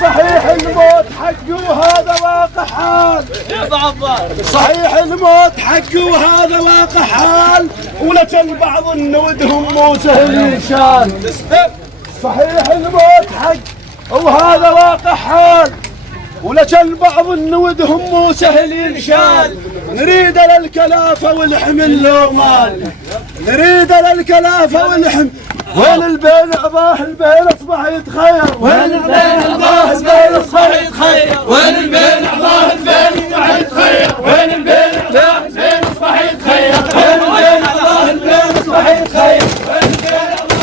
صحيح الموت حقي وهذا واقع حال. صحيح الموت حقي وهذا واقع حال، ولكن بعض ودهم مو سهل يشال. صحيح الموت حق وهذا واقع حال، ولكن بعض ودهم مو سهل ينشال. نريد للكلافة والحمل لو مال، نريد للكلافة والحمل. وين البين عضاه البين اصبح يتخير، وين البين عضاه البين اصبح يتخير، وين البين عضاه البين اصبح يتخير، وين البين عضاه البين اصبح يتخير، وين البين عضاه البين اصبح يتخير، وين البين عضاه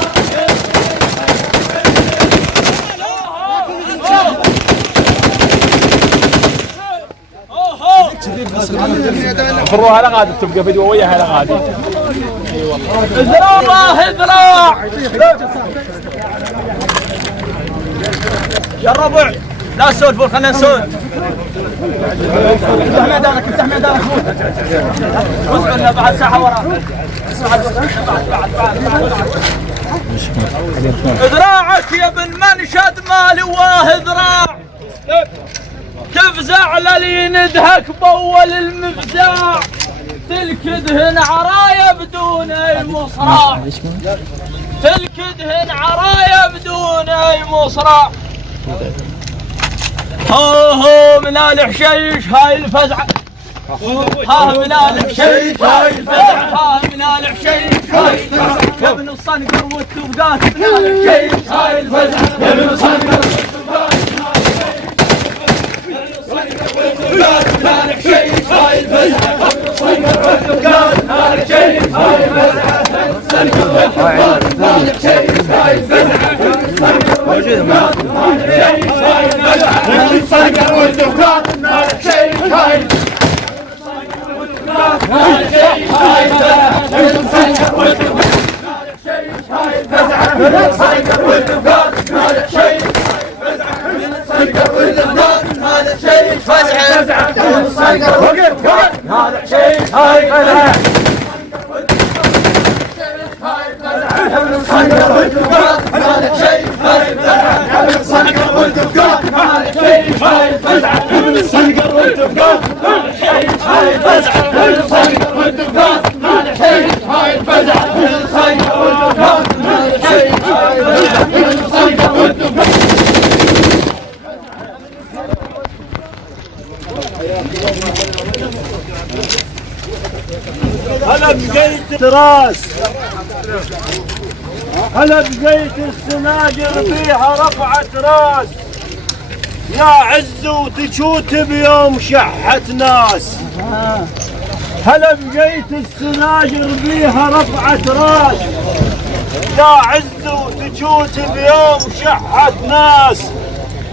خروها لا غادي تبقى فيديو وياها لا غادي. اي والله اذراع اذراع يا الربع، لا تسولفوا خلينا نسولف. افتح ميدانك افتح ميدانك، وسعوا لنا بعد ساحه وراء. اذراعك يا ابن منشد مالي واه اذراع، تفزع للي ندهك بأول المفزاع، تلكدهن عرايا بدون اي مصراع، تلكدهن عرايا بدون اي مصراع. هو من الحشيش هاي الفزعه، ها من الحشيش هاي الفزعه، ها من الحشيش هاي الفزعه، يا ابن الصنقر والتبقات من الحشيش هاي الفزعه، يا ابن الصنقر والتبقات مالك شيء هاي الفزعة، صنقر والتبقات مالك شيء هاي الفزعة، صنقر والتبقات مالك شيء هاي الفزعة، صنقر والتبقات مالك شيء هاي الفزعة، صنقر والتبقات مالك شيء هاي الفزعة، مالك شيء هاي الفزعة، صنقر والتبقات مالك شيء هاي الفزعة، صنقر والتبقات مالك شيء صنقر والتبقات هذا شيء فزعة، صنقر والتبقات هذا شيء هاي فزعة، صنقر والتبقات هذا شيء هاي فزعة، صنقر والتبقات هذا شيء هاي فزعة، صنقر والتبقات هذا شيء هاي هاي الفزعة من الصيقة والدكان ما شيء هاي الفزعة من الصيقة والدكان ما شيء هاي الفزعة من الصيقة والدكان. هلا بقيت تراس، هلا بقيت السناجر فيها رفعت راس، يا عز وتشوت بيوم شحت ناس. هلا بقيت السناجر فيها رفعت راس، يا عز وتشوت بيوم شحت ناس.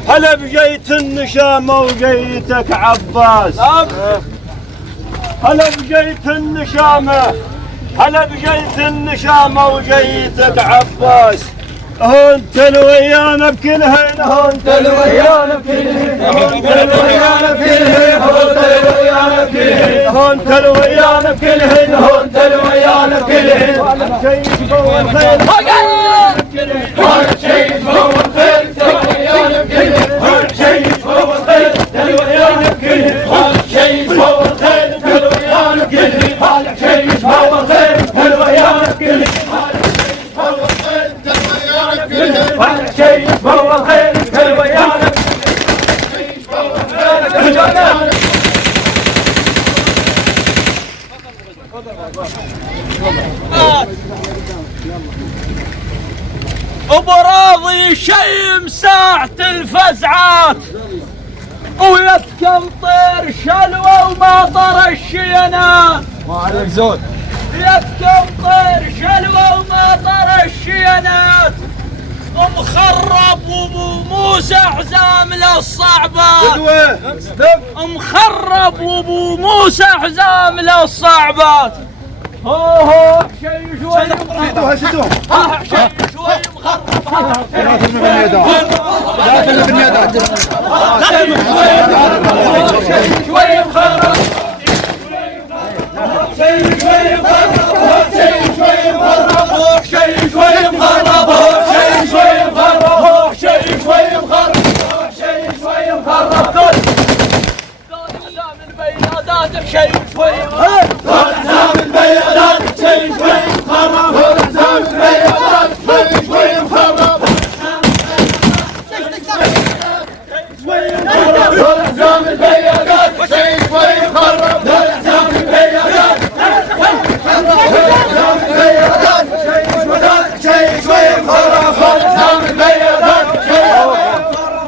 هلا بقيت النشامة وجيتك عباس، هلا بجيت النشامة، هلا بجيت النشامة وجيتك عباس. هون تلويانا بكلهن، هون تلويانا بكلهن، هون تلويانا بكلهن، هون تلويانا بكلهن، هون تلويانا بكلهن، هون تلويانا بكلهن. ولا شيء جوا الخير، ولا شيء جوا الخير، تلويانا بكلهن، ولا شيء جوا الخير، تلويانا بكلهن، ولا شيء جوا الخير، تلويانا بكلهن، ولا شيء جوا الخير، تلويانا بكلهن، ولا شيء فوق الخير كالويانا. وبراضي شيم ساعة الفزعات ويتكم طير شلوى ومطر الشينات. ما عليك زود. يتكم طير شلوى ومطر الشينات ومخرب وابو موسى حزام للصعبات. مخرب وابو موسى حزام للصعبات. هو شيء شوي شدوها شدوها. شيء شوي مخرب. لا تلمي باليدات، لا تلمي باليدات. شيء شوي مخرب. شيء شوي مخرب. شيء شوي مخرب. شيء شوي مخرب. شيء شوي مخرب. شيء شوي مخرب. شيء شوي مخرب. دول حزام البيادات شيء شوي مخرب. دول حزام البيادات شيء شوي مخرب. دول حزام البيادات شيء شوي مخرب. دول حزام البيادات شيء شوي مخرب. دول حزام البيادات شيء شوي مخرب. دول حزام البيادات شيء شوي مخرب.